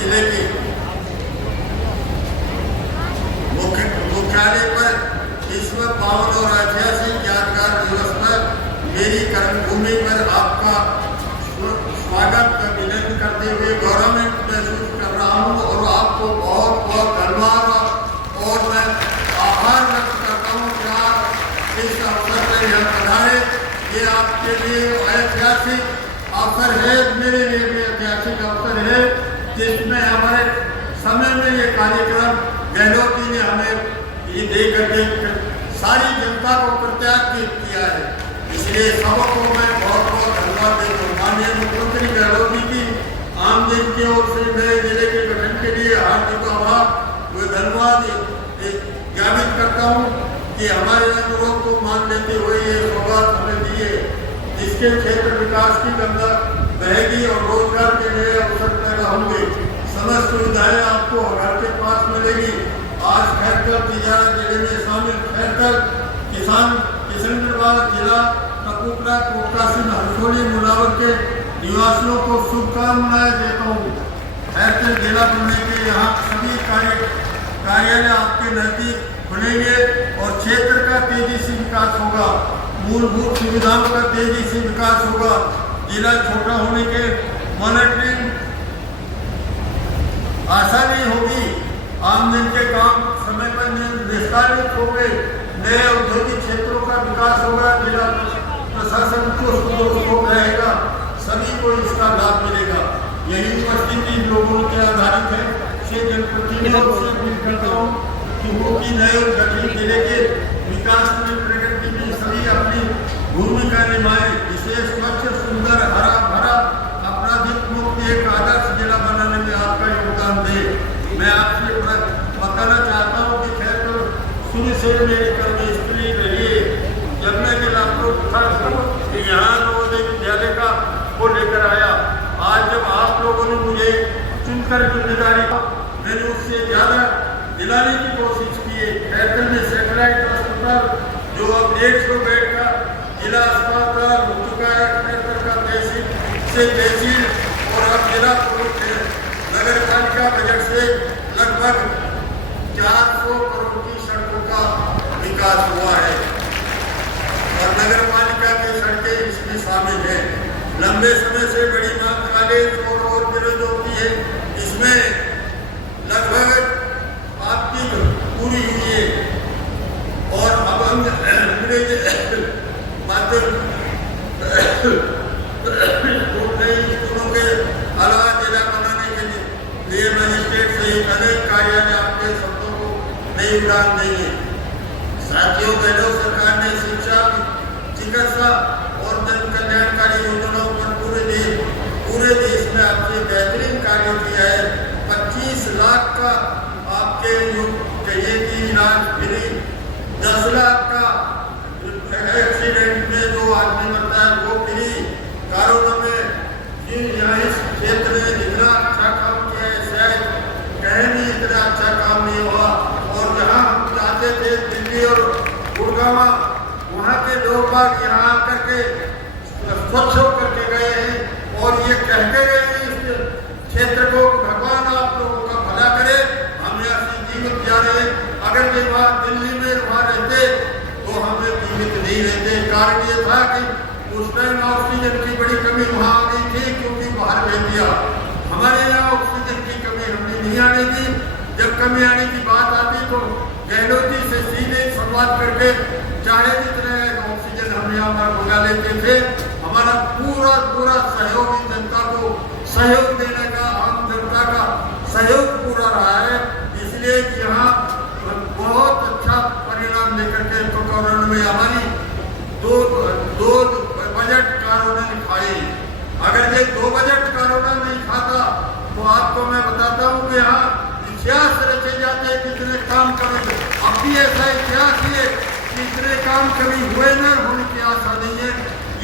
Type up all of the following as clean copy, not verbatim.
जिले के मुख्यालय पर विश्व पावन और ऐतिहासिक यादगार दिवस पर मेरी कर्मभूमि पर आपका स्वागत अभिनंदन करते हुए गौरवान्वित महसूस कर रहा हूँ और आपको बहुत बहुत धन्यवाद और मैं आभार व्यक्त करता हूँ कि आप इस अवसर पर यहाँ पधारे। ये आपके लिए ऐतिहासिक अवसर है, मेरे लिए भी ऐतिहासिक अवसर है, जिसमें हमारे समय में ये कार्यक्रम गहलोत जी ने हमें ये दे करके सारी जनता को प्रत्याशित किया है। इसलिए सबको मैं बहुत बहुत धन्यवाद देता हूँ। माननीय मुख्यमंत्री गहलोत जी की आमजन की ओर से मेरे जिले के गठन के लिए हार्दिक आभार व धन्यवाद ज्ञापित करता हूँ कि हमारे अनुरोध को मान लेते हुए ये सौगात हमें दिए, जिसके क्षेत्र विकास की गंगा बहेगी और रोजगार के लिए अवसर पैदा होंगे। समस्त सुविधाएं आपको घर के पास मिलेगी। आज खैरकल तिजारा जिले में शामिल खैरकल किशनगढ़ जिला कपूरथला कोटकासिन हरसोली मुलावर के निवासियों को शुभकामनाएं देता हूँ। खैरकल जिला बनने के यहाँ सभी कार्यालय आपके नजदीक खुलेंगे और क्षेत्र का तेजी से विकास होगा। मूलभूत सुविधाओं का तेजी से विकास होगा। जिला छोटा होने के मॉनिटरिंग आसानी होगी। आमदनी के काम समय पर निष्पादित होंगे। नए औद्योगिक क्षेत्रों का विकास होगा। जिला प्रशासन को रहेगा, सभी को इसका लाभ मिलेगा। यही उपस्थिति लोगों के आधारित है। से जनप्रतिनिधियों से अपील करता हूँ कि वो की नए और गठित जिले के विकास में प्रगति में सभी अपनी भूमिका निभाए। विशेष स्वच्छ सुंदर हरा भरा अपराधिक मुक्त एक आदर्श जिला बनाने में आपका योगदान दे। मैं आपसे बताना चाहता हूँ कि खैरकल शुरू से मेरी कर्मस्थली रही है। जब मैं जिला प्रमुख यहाँ नवोदय विद्यालय का को लेकर आया, आज जब आप लोगों ने मुझे चुनकर जिम्मेदारी मैंने उससे ज़्यादा दिलाने की कोशिश की है। खैरकल में सैटेलाइट अस्पताल जो अब 150 बेड का जिला अस्पताल हो चुका है। खैरकल का तहसील और अब जिला नगर पालिका बजट से लगभग 400 करोड़ की सड़कों का विकास हुआ है और नगर पालिका की सड़कें इसमें शामिल हैं। लंबे समय से बड़ी मांग कॉलेज और विरोध होती है, इसमें लगभग आपकी पूरी हुई है और अब हम स्कूलों के अलावा जिला बनाने के लिए मजिस्ट्रेट सहित अनेक कार्यालय आपके शब्दों को नई उड़ान देंगे। साथियों, गहलोत सरकार ने शिक्षा, चिकित्सा और जन कल्याणकारी योजनाओं पर पूरे देश में आपसे बेहतरीन कार्य किया है। 25 लाख का आपके कहिए कि इलाज फ्री, 10 लाख का एक्सीडेंट में जो आदमी मरता है वो फ्री। कारोबार में यहाँ इस क्षेत्र में जितना अच्छा काम किया है शायद कहीं भी इतना अच्छा काम नहीं हुआ। और जहाँ हम चाहते थे दिल्ली और गुड़गांव, वहाँ के लोग बाग यहाँ आकर के स्वच्छ होकर के गए हैं और ये कहते गए इस क्षेत्र को भगवान आप लोगों का भला करे। हम यहाँ से जीवित जा रहे हैं। अगर वे वहाँ दिल्ली में वहाँ रहते तो हमें जीवित नहीं रहते। कारण ये था कि उस टाइम ऑक्सीजन की बड़ी कमी वहाँ आ गई थी, क्योंकि बाहर भेज दिया। हमारे यहाँ ऑक्सीजन की कमी हमने नहीं आने दी। जब कमी आने की बात आती तो गहलोत जी से सीधे संवाद करके चाहे जितने ऑक्सीजन हम यहाँ पर मंगा लेते थे। हमारा पूरा सहयोग इन जनता को सहयोग देने का, आम जनता का सहयोग पूरा रहा है। इसलिए यहाँ बहुत अच्छा परिणाम लेकर के तो कोरोना में हमारी दो बजट कोरोना ने खाई। अगर ये 2 बजट कोरोना नहीं खाता तो आपको मैं बताता हूँ कि यहाँ इतिहास रचे जाते हैं कितने काम करेंगे। अब भी ऐसा इतिहास है कि इतने काम कभी हुए न होने की आशा नहीं है।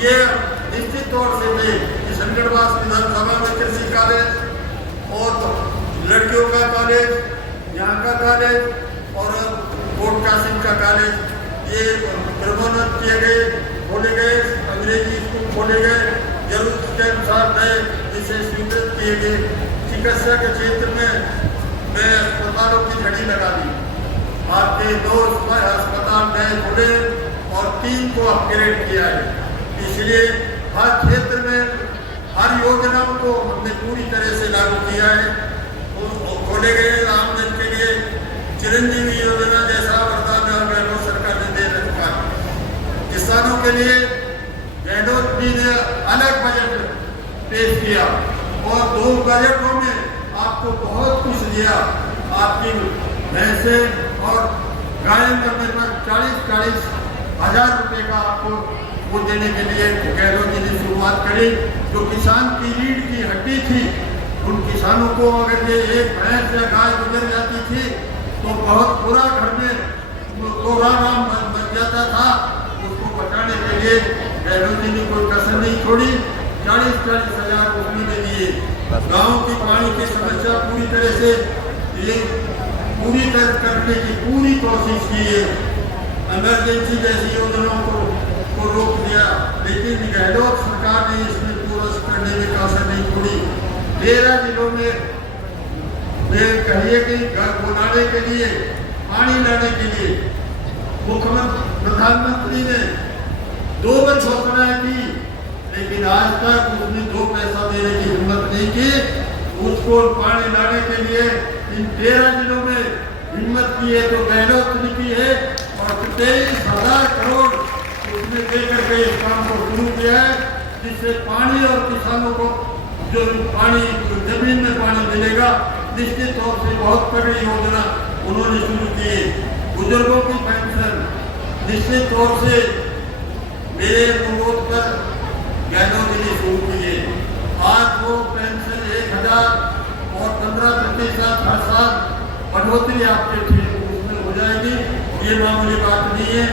ये निश्चित तौर से थे किशनगढ़ विधानसभा में कृषि कॉलेज और लड़कियों का कॉलेज, यहाँ का कॉलेज और कोटकासिन का कॉलेज, ये प्रबंधित किए गए, खोले गए। अंग्रेजी स्कूल खोले गए, जरूरत के अनुसार नए विषय स्वीकृत किए गए। चिकित्सा के क्षेत्र में अस्पतालों की झड़ी लगा दी। आपके 2 अस्पताल नए खुले और 3 को अपग्रेड किया है। इसलिए हर क्षेत्र में हर योजनाओं को हमने पूरी तरह से लागू किया है। खोले गए आमजन के लिए चिरंजीवी योजना जैसा वरदान गहलोत सरकार ने दे रखा है। किसानों के लिए गहलोत जी ने अलग बजट पेश किया और 2 बजटों में आपको बहुत कुछ दिया। आपकी भैंसे और गाय करने पर 40-40 हजार रुपये का आपको वो देने के लिए गहलोत जी ने शुरुआत करी। जो किसान की रीढ़ की हड्डी थी, उन किसानों को अगर ये एक भैंस या गाय गुजर जाती थी तो बहुत बुरा घर में कोहराम बन जाता था। उसको बचाने के लिए गहलोत जी ने कोई कसर नहीं छोड़ी। 40-40 हजार उसमें दे दिए। गाँव की पानी की समस्या पूरी तरह से ये पूरी तरह करने की पूरी कोशिश की है। इमरजेंसी जैसी योजनाओं को रोक दिया, लेकिन गहलोत सरकार ने इसमें पूरा करने में कसर नहीं छोड़ी। 13 जिलों में कहिए कि घर बनाने के लिए, पानी लाने के लिए मुख्यमंत्री प्रधानमंत्री ने 2 बार घोषणाएं की, लेकिन आज तक उसने 2 पैसा देने की हिम्मत नहीं की। उसको पानी लाने के लिए इन 13 जिलों में हिम्मत की है तो गहलोत ने की है और 23,000 करोड़ उसने देकर के इस काम को शुरू किया है, जिससे पानी और किसानों को जो पानी जमीन में पानी मिलेगा। निश्चित तौर से बहुत तगड़ी योजना उन्होंने शुरू की है। बुजुर्गों की पेंशन निश्चित तौर से मेरे अनुरोध पर गहलोत जी ने शुरू की है। आज वो पेंशन 1,000 और 15% हर साल बढ़ोतरी आपके उसमें हो जाएगी। ये मामूली बात नहीं है।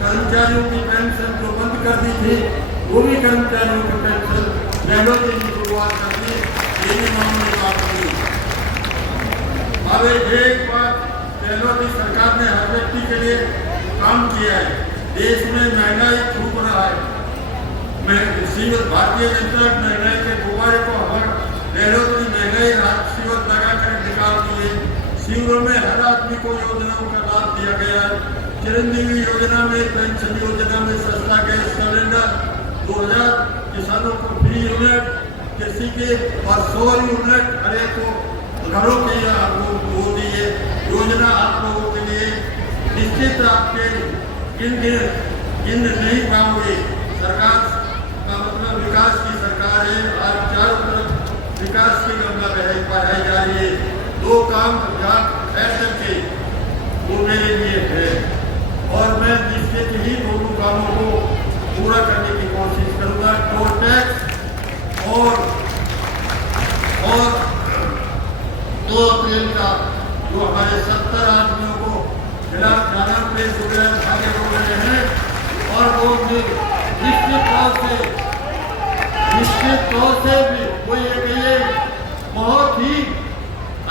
कर्मचारियों की पेंशन जो बंद कर दी थी, वो भी कर्मचारियों की पेंशन गहलोत जी ने शुरुआत कर दी। ये भी मामूली बात नहीं। अब एक बात, गहलोत जी सरकार ने हर व्यक्ति के लिए काम किया है। देश में महंगाई छूट रहा है। भारतीय जनता महंगाई के गुब्बारे को गहलोत जी महंगाई सीवत लगा कर निकाल दिए। शिविरों में हर आदमी को योजनाओं का लाभ दिया गया है। चिरंजीवी योजना में, पेंशन योजना में सस्ता गैस सिलेंडर 2000 किसानों को फ्री यूनिट, कृषि के और सौर यूनिट हर एक को घरों के वो दिए। योजना आप लोगों के लिए निश्चित आपके गिन नहीं पाओगे। सरकार का मतलब विकास की सरकार है। आज चारों तरफ विकास की गंगा बहाई जा रही है। 2 काम ऐसे के वो मेरे लिए है और मैं निश्चित ही दोनों कामों को पूरा करने की कोशिश करूंगा। टोल टैक्स और 2 अप्रैल का जो हमारे 70 आदमियों को खिलाफ थाना पे सुबह भागे हो रहे हैं और वो निश्चित तौर से भी वो ये कहिए बहुत ही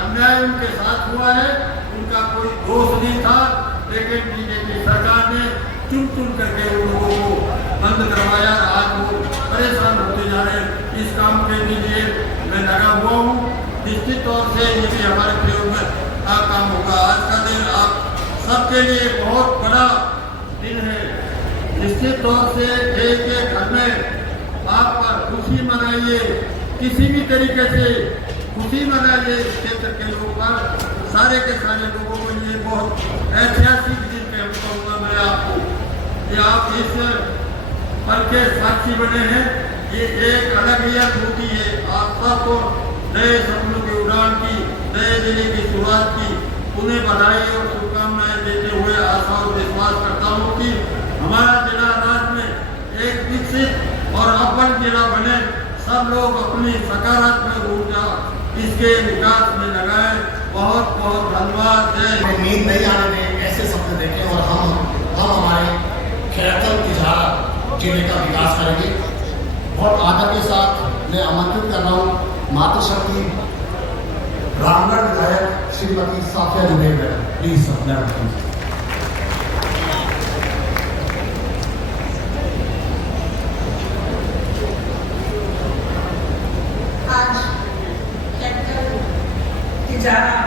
अन्याय उनके साथ हुआ है। उनका कोई दोष नहीं था, लेकिन बीजेपी सरकार ने चुन करके उन लोगों को बंद करवाया। आज वो परेशान होते जा रहे हैं। इस काम के लिए मैं लगा हुआ हूँ। निश्चित तौर से ये भी हमारे प्रयोग में काम होगा। आज का दिन आप सबके लिए बहुत बड़ा दिन है। निश्चित तौर से एक घर में आप खुशी मनाइए, किसी भी तरीके से खुशी मनाइए। क्षेत्र के लोग पर सारे के सारे लोगों को ये बहुत ऐतिहासिक दिन कहूँगा मैं आपको कि आप इस पल के साक्षी बने हैं। ये एक अलग ही अनुभूति है। आप सबको नए सपनों की उड़ान की, नए दिन की शुरुआत की उन्हें बधाई और शुभकामनाएं देते हुए आशा और विश्वास करता हूँ कि हमारा जिला राज्य में एक विकसित और अव्वल जिला बने। सब लोग अपनी सकारात्मक ऊर्जा इसके विकास में लगाएं। बहुत बहुत धन्यवाद। जय। नींद नहीं आने दें, ऐसे सपने देखें और हम हमारे खैरतल तिजारा जिले का विकास करेंगे। बहुत आदर के साथ मैं आमंत्रित कर रहा हूँ मातृशक्ति रामगढ़ विधायक श्रीमती साफिया जुबैर मैडम, प्लीज अपना आज कैपिटल जहाँ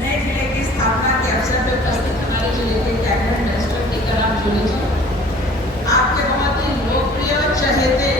नए जिले की स्थापना के अवसर पर उपस्थित हमारे जिले के कैबिनेट मिनिस्टर टीकाराम जूली जी, आपके बहुत ही लोकप्रिय चहेते